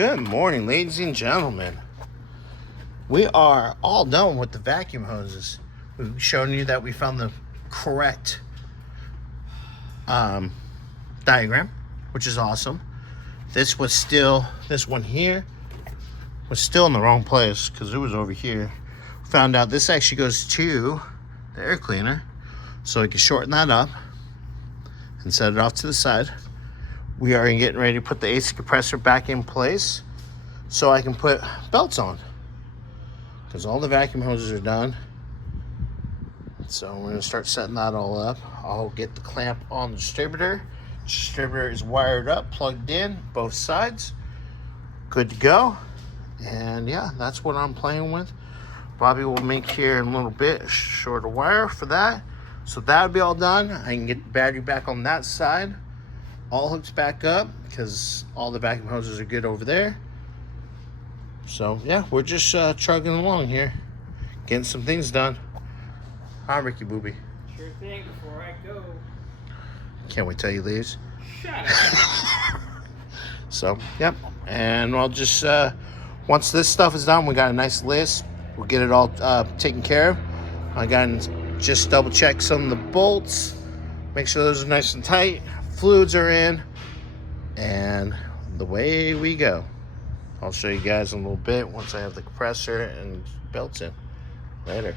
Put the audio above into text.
Good morning, ladies and gentlemen. We are all done with the vacuum hoses. We've shown you that we found the correct diagram, which is awesome. This one here was still in the wrong place because it was over here. Found out this actually goes to the air cleaner, so we can shorten that up and set it off to the side. We are getting ready to put the AC compressor back in place so I can put belts on, because all the vacuum hoses are done. So we're gonna start setting that all up. I'll get the clamp on the distributor. Distributor is wired up, plugged in, both sides. Good to go. And yeah, that's what I'm playing with. Bobby will make here in a little bit shorter wire for that. So that'll be all done. I can get the battery back on that side. All hooks back up because all the vacuum hoses are good over there. So yeah, we're just chugging along here, getting some things done. Hi, Ricky Booby. Sure thing. Before I go. Can't wait till he leaves. Shut up. So yep, and I'll just once this stuff is done, we got a nice list. We'll get it all taken care of. I got to just double check some of the bolts, make sure those are nice and tight. Fluids are in, and the way we go. I'll show you guys in a little bit once I have the compressor and belts in. Later.